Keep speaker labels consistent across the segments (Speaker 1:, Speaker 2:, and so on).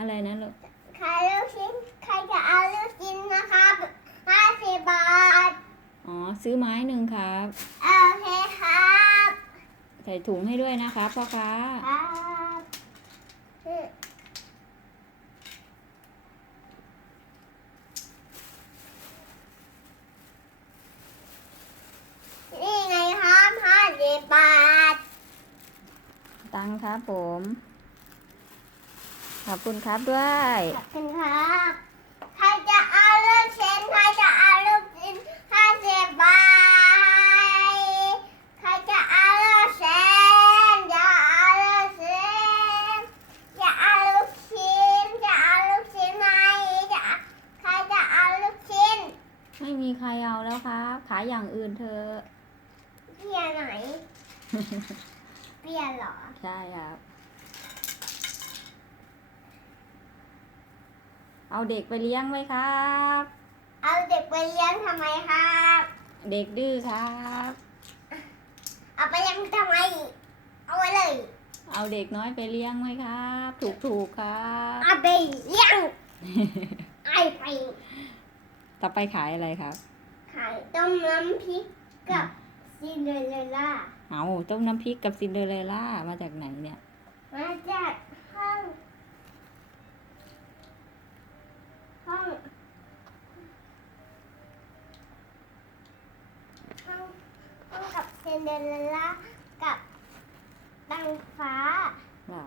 Speaker 1: อะไรนะลูก
Speaker 2: ขายลูกชิ้นใครจะเอาลูกชิ้นนะครับห้าสิบบาท
Speaker 1: อ๋อ ซื้อไม้หนึ่งครับ
Speaker 2: โอเคครับ
Speaker 1: ใส่ถุงให้ด้วยนะครับพ่อค้า
Speaker 2: ครับนี่ไงครับห้าสิบบาท
Speaker 1: ตังค์ครับผม ขอบคุณครับด้วย
Speaker 2: ขอบคุณครับ ใครจะเอาลูกชิ้นใครจะเอาลูกชิ้นห้าสิบบาทใครจะเอาลูกชิ้นอย่าเอาลูกชิ้นอย่าเอาลูกชิ้นอย่าเอาลูกชิ้นไหมจะใครจะเอาลูกชิ้น
Speaker 1: ไม่มีใครเอาแล้วครับ ขายอย่างอื่นเถอะ
Speaker 2: เปียไหน เปียเหรอ
Speaker 1: ใช่ครับ เอาเด็กไปเลี้ยงไว้ครับ
Speaker 2: เอาเด็กไปเลี้ยงทำไมครับ
Speaker 1: เด็กดื้อครับ
Speaker 2: เอาไปเลี้ยงทำไม เอาไว้เลย
Speaker 1: เอาเด็กน้อยไปเลี้ยงไว้ครับ ถูกถูกๆครับ
Speaker 2: เอาไปเลี้ยงไอไป
Speaker 1: ต่อไปขายอะไรครับ
Speaker 2: ขายต้มน้ำพริกกับซินเดอเรลล่า
Speaker 1: เอาต้มน้ำพริกกับซินเดอเรลล่ามาจากไหนเนี่ย
Speaker 2: มาจากห้องห้องห้อง ห้องกับซินเดอเรลล่ากับดังฟ้า
Speaker 1: หรอ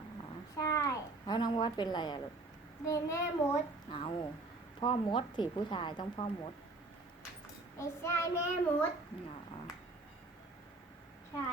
Speaker 2: ใช่
Speaker 1: แล้วน้องวอดเป็นอะไรอะลูก
Speaker 2: เป็นแม่มด
Speaker 1: เอาพ่อมดสิผู้ชายต้องพ่อมด
Speaker 2: ไม่ใช่แม่มด
Speaker 1: หรอ
Speaker 2: ใช่